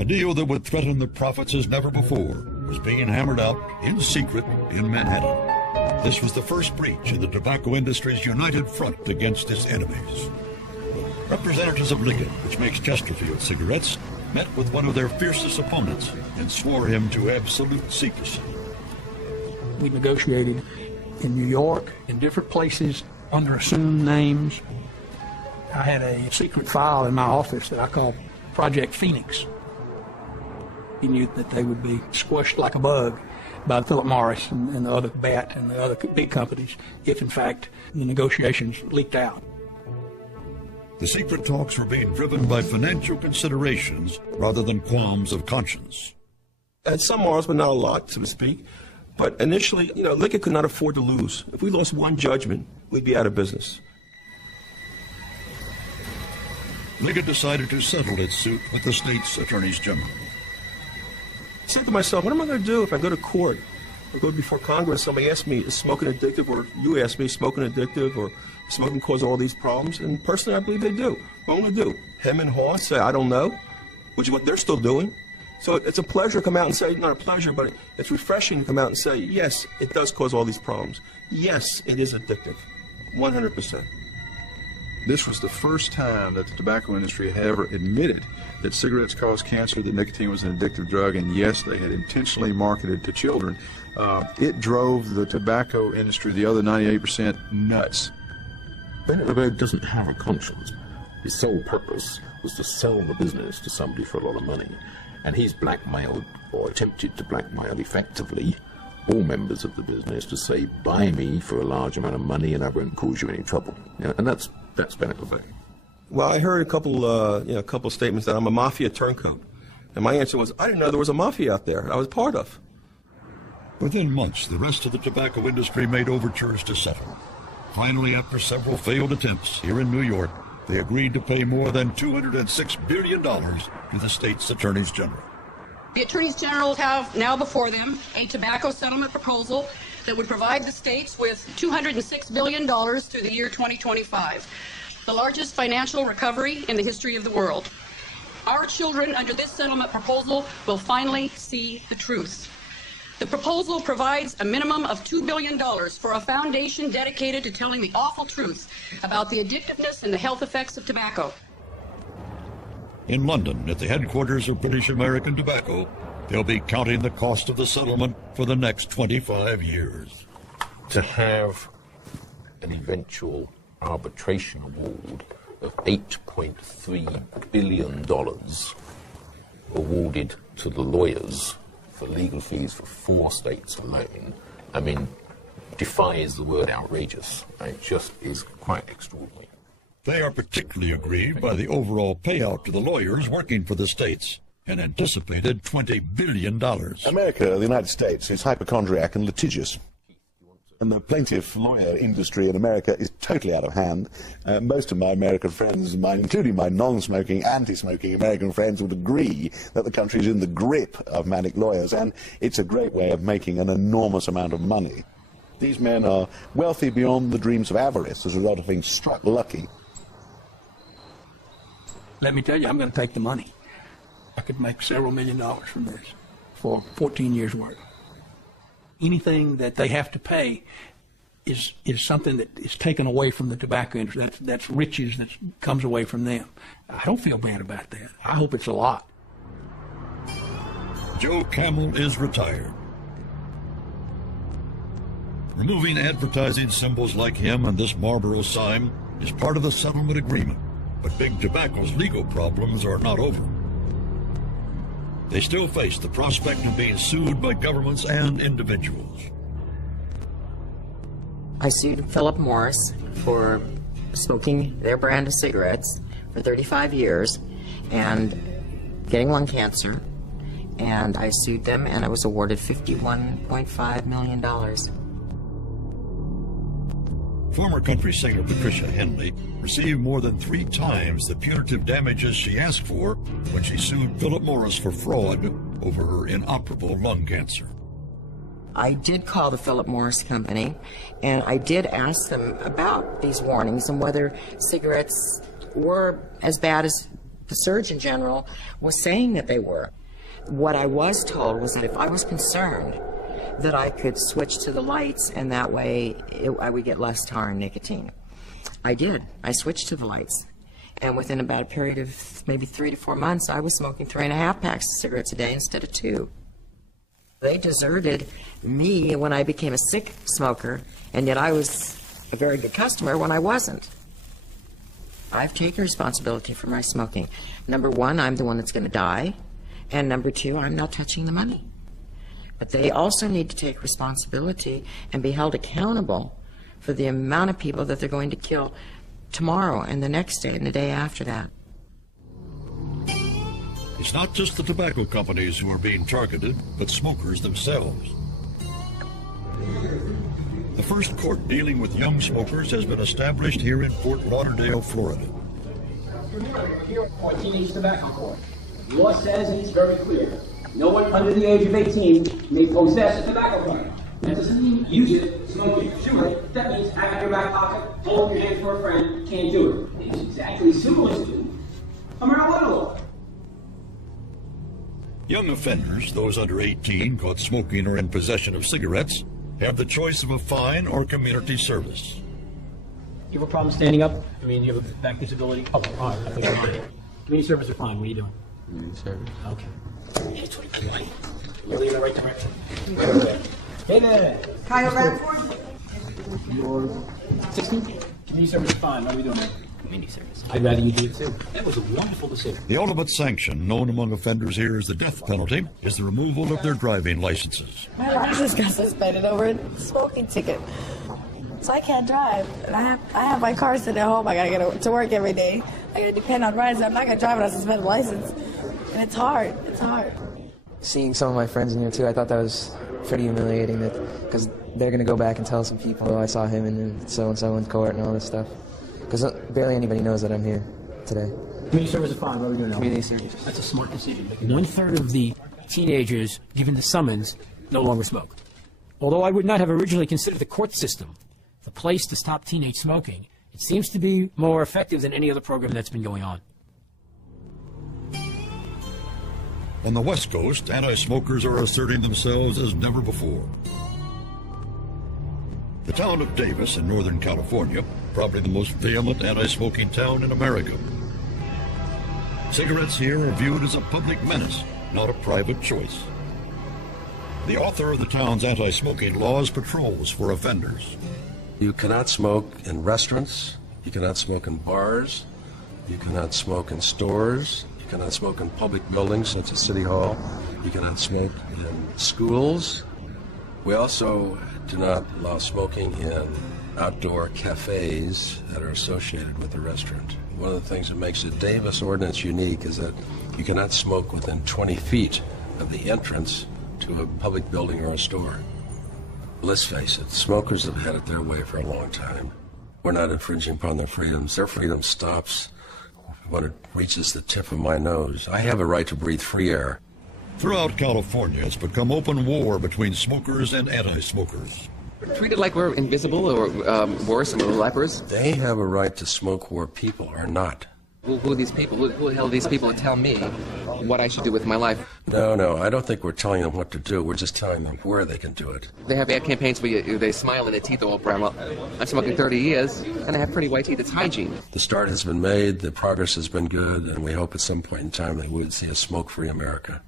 A deal that would threaten the profits as never before was being hammered out in secret in Manhattan. This was the first breach in the tobacco industry's united front against its enemies. Representatives of Liggett, which makes Chesterfield cigarettes, met with one of their fiercest opponents and swore him to absolute secrecy. We negotiated in New York, in different places, under assumed names. I had a secret file in my office that I called Project Phoenix. He knew that they would be squashed like a bug by Philip Morris and the other BAT and the other big companies if, in fact, the negotiations leaked out. The secret talks were being driven by financial considerations rather than qualms of conscience. I had some morals, but not a lot, so to speak. But initially, Liggett could not afford to lose. If we lost one judgment, we'd be out of business. Liggett decided to settle its suit with the state's attorneys general. I said to myself, what am I going to do if I go to court or go before Congress, somebody asks me, is smoking addictive, or you ask me, smoking addictive, or smoking cause all these problems? And personally, I believe they do. What am I going to do? Hem and haw, say, I don't know, which is what they're still doing. So it's a pleasure to come out and say, not a pleasure, but it's refreshing to come out and say, yes, it does cause all these problems. Yes, it is addictive. 100%. This was the first time that the tobacco industry had ever admitted that cigarettes caused cancer, that nicotine was an addictive drug, and yes, they had intentionally marketed to children. It drove the tobacco industry, the other 98%, nuts. Bennett LeBeau doesn't have a conscience. His sole purpose was to sell the business to somebody for a lot of money. And he's blackmailed, or attempted to blackmail effectively, all members of the business to say, buy me for a large amount of money and I won't cause you any trouble. And that's Bennett LeBeau. Well, I heard a couple statements that I'm a mafia turncoat. And my answer was, I didn't know there was a mafia out there I was part of. Within months, the rest of the tobacco industry made overtures to settle. Finally, after several failed attempts here in New York, they agreed to pay more than $206 billion to the state's attorneys general. The attorneys general have now before them a tobacco settlement proposal that would provide the states with $206 billion through the year 2025, the largest financial recovery in the history of the world. Our children under this settlement proposal will finally see the truth. The proposal provides a minimum of $2 billion for a foundation dedicated to telling the awful truth about the addictiveness and the health effects of tobacco. In London, at the headquarters of British American Tobacco, they'll be counting the cost of the settlement for the next 25 years. To have an eventual arbitration award of $8.3 billion awarded to the lawyers for legal fees for 4 states alone, I mean, defies the word outrageous. It just is quite extraordinary. They are particularly aggrieved by the overall payout to the lawyers working for the states, an anticipated $20 billion. America, the United States, is hypochondriac and litigious. And the plaintiff lawyer industry in America is totally out of hand. Most of my American friends, including my non-smoking, anti-smoking American friends, would agree that the country is in the grip of manic lawyers, and it's a great way of making an enormous amount of money. These men are wealthy beyond the dreams of avarice as a result of being struck lucky. Let me tell you, I'm going to take the money. I could make several $1 million from this for 14 years' work. Anything that they have to pay is something that is taken away from the tobacco industry. That's riches that comes away from them. I don't feel bad about that. I hope it's a lot. Joe Camel is retired. Removing advertising symbols like him and this Marlboro sign is part of the settlement agreement, but Big Tobacco's legal problems are not over. They still face the prospect of being sued by governments and individuals. I sued Philip Morris for smoking their brand of cigarettes for 35 years and getting lung cancer. And I sued them, and I was awarded $51.5 million. Former country singer Patricia Henley received more than 3 times the punitive damages she asked for when she sued Philip Morris for fraud over her inoperable lung cancer. I did call the Philip Morris Company, and I did ask them about these warnings and whether cigarettes were as bad as The Surgeon General was saying that they were. What I was told was that if I was concerned, that I could switch to the lights, and that way I would get less tar and nicotine. I did. I switched to the lights. And within about a period of maybe 3 to 4 months, I was smoking 3.5 packs of cigarettes a day instead of 2. They deserted me when I became a sick smoker, and yet I was a very good customer when I wasn't. I've taken responsibility for my smoking. Number one, I'm the one that's going to die. And number two, I'm not touching the money. But they also need to take responsibility and be held accountable for the amount of people that they're going to kill tomorrow and the next day and the day after that. It's not just the tobacco companies who are being targeted, but smokers themselves. The first court dealing with young smokers has been established here in Fort Lauderdale, Florida. Here on Teenage Tobacco Court, the law says, and it's very clear, no one under the age of 18 may possess a tobacco card. That doesn't mean use it, smoke it, chew it. That means have it in your back pocket, hold your hand for a friend, can't do it. It's exactly similar to a marijuana law. Young offenders, those under 18 caught smoking or in possession of cigarettes, have the choice of a fine or community service. You have a problem standing up? I mean, you have a back disability? Oh, all right, I think you're fine. Community service or fine? What are you doing? Community service. Okay. Hey, 20. You're leading the right direction. Hey there. Kyle Radford? You're 16? Community service or fine? What are we doing? Community service. I'd rather you do it too. That was a wonderful decision. The ultimate sanction, known among offenders here as the death penalty, is the removal of their driving licenses. My license got suspended over a smoking ticket. So I can't drive. And I have my car sitting at home. I gotta get to work every day. I gotta depend on rides. I'm not gonna drive without a suspended license. And it's hard. It's hard. Seeing some of my friends in here too, I thought that was pretty humiliating, because they're gonna go back and tell some people, oh, I saw him and so-and-so in court and all this stuff. Because barely anybody knows that I'm here today. Community service is fine. What are we doing now? Community service. That's a smart decision. 1/3 of the teenagers given the summons no longer smoke. Although I would not have originally considered the court system the place to stop teenage smoking, it seems to be more effective than any other program that's been going on. On the West Coast, anti-smokers are asserting themselves as never before. The town of Davis in Northern California, probably the most vehement anti-smoking town in America. Cigarettes here are viewed as a public menace, not a private choice. The author of the town's anti-smoking laws patrols for offenders. You cannot smoke in restaurants, you cannot smoke in bars, you cannot smoke in stores, you cannot smoke in public buildings such as City Hall, you cannot smoke in schools. We also do not allow smoking in outdoor cafes that are associated with the restaurant. One of the things that makes the Davis ordinance unique is that you cannot smoke within 20 feet of the entrance to a public building or a store. Let's face it, smokers have had it their way for a long time. We're not infringing upon their freedoms. Their freedom stops when it reaches the tip of my nose. I have a right to breathe free air. Throughout California, it's become open war between smokers and anti-smokers. Treated like we're invisible or worse, we're lepers. They have a right to smoke where people are not. Who are these people? Who the hell are these people to tell me what I should do with my life? No, I don't think we're telling them what to do. We're just telling them where they can do it. They have ad campaigns where they smile and their teeth are all brown. Well, I'm smoking 30 years, and I have pretty white teeth. It's hygiene. The start has been made, the progress has been good, and we hope at some point in time they would see a smoke-free America.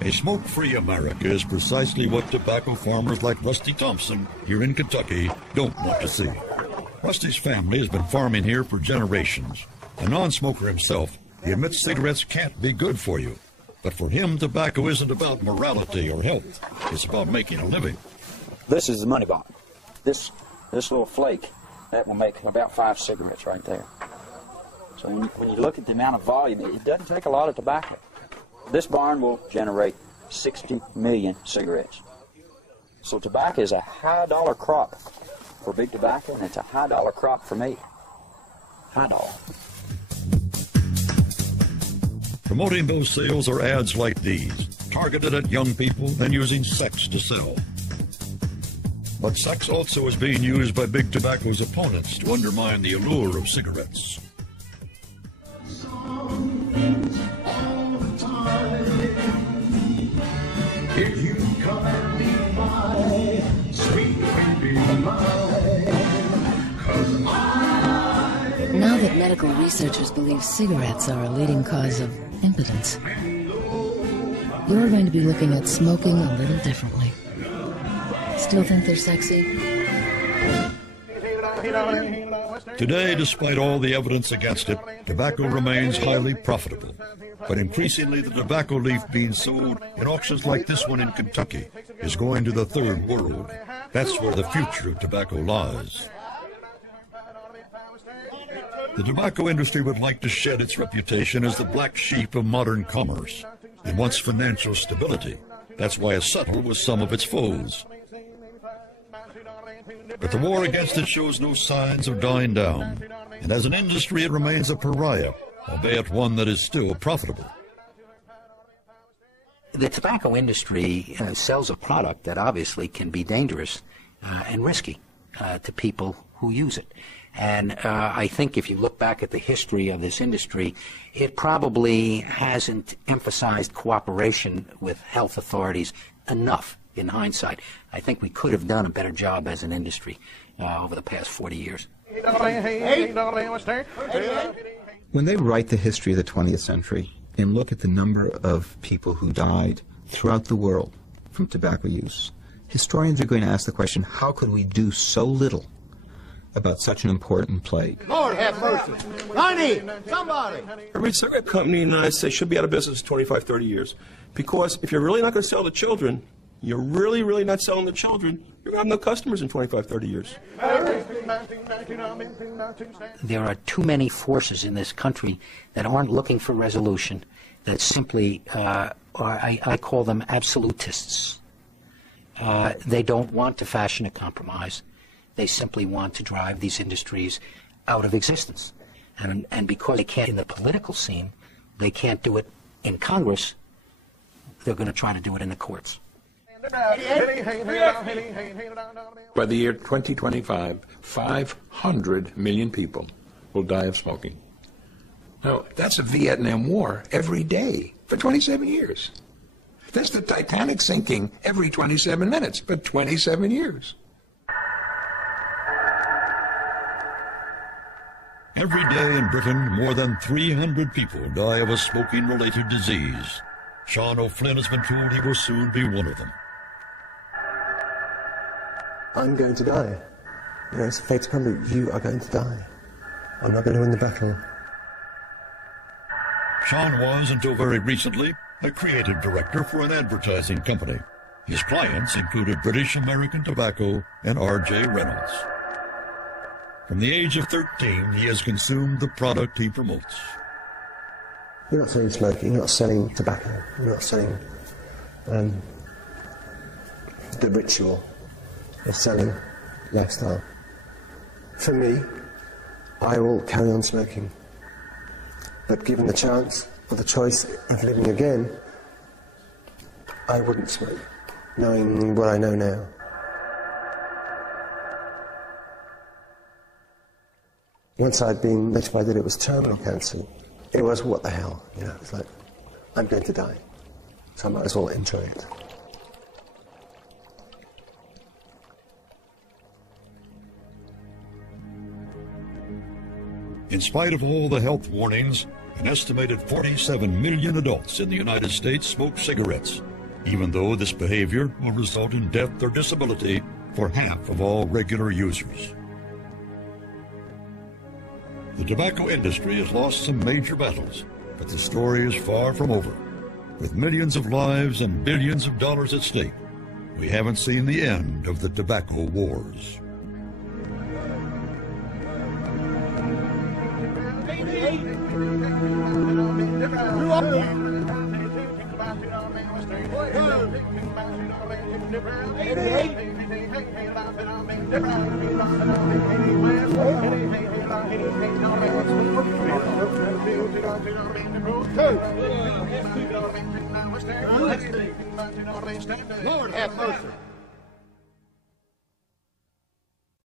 A smoke-free America is precisely what tobacco farmers like Rusty Thompson here in Kentucky don't want to see. Rusty's family has been farming here for generations. A non-smoker himself, he admits cigarettes can't be good for you. But for him, tobacco isn't about morality or health. It's about making a living. This is the money box. This little flake, that will make about 5 cigarettes right there. So when you look at the amount of volume, it doesn't take a lot of tobacco. This barn will generate 60 million cigarettes. So tobacco is a high dollar crop for big tobacco, and it's a high dollar crop for me. High dollar. Promoting those sales are ads like these, targeted at young people and using sex to sell. But sex also is being used by big tobacco's opponents to undermine the allure of cigarettes. Tobacco researchers believe cigarettes are a leading cause of impotence. You're going to be looking at smoking a little differently. Still think they're sexy? Today, despite all the evidence against it, tobacco remains highly profitable. But increasingly, the tobacco leaf being sold in auctions like this one in Kentucky is going to the third world. That's where the future of tobacco lies. The tobacco industry would like to shed its reputation as the black sheep of modern commerce. It wants financial stability. That's why it's settled with some of its foes. But the war against it shows no signs of dying down. And as an industry, it remains a pariah, albeit one that is still profitable. The tobacco industry sells a product that obviously can be dangerous and risky to people who use it. And I think if you look back at the history of this industry, it probably hasn't emphasized cooperation with health authorities enough in hindsight. I think we could have done a better job as an industry over the past 40 years. When they write the history of the 20th century and look at the number of people who died throughout the world from tobacco use, historians are going to ask the question, how could we do so little about such an important plague? Lord have mercy. I need somebody. Every cigarette company in the United States should be out of business 25, 30 years. Because if you're really not going to sell to children, you're really not selling to children, you're going to have no customers in 25, 30 years. There are too many forces in this country that aren't looking for resolution, that simply, I call them absolutists. They don't want to fashion a compromise. They simply want to drive these industries out of existence. And because they can't in the political scene, they can't do it in Congress, they're going to try to do it in the courts. By the year 2025, 500 million people will die of smoking. Now, that's a Vietnam War every day for 27 years. That's the Titanic sinking every 27 minutes for 27 years. Every day in Britain, more than 300 people die of a smoking-related disease. Sean O'Flynn has been told he will soon be one of them. I'm going to die. You know, it's a fate's come that you are going to die. I'm not going to win the battle. Sean was, until very recently, a creative director for an advertising company. His clients included British American Tobacco and R.J. Reynolds. From the age of 13, he has consumed the product he promotes. You're not selling smoking, you're not selling tobacco, you're not selling the ritual of selling lifestyle. For me, I will carry on smoking. But given the chance or the choice of living again, I wouldn't smoke, knowing what I know now. Once I'd been notified that it was terminal cancer, it was what the hell, you know, it's like, I'm going to die, so I might as well enjoy it. In spite of all the health warnings, an estimated 47 million adults in the United States smoke cigarettes, even though this behavior will result in death or disability for half of all regular users. The tobacco industry has lost some major battles, but the story is far from over. With millions of lives and billions of dollars at stake, we haven't seen the end of the tobacco wars. Lord have mercy.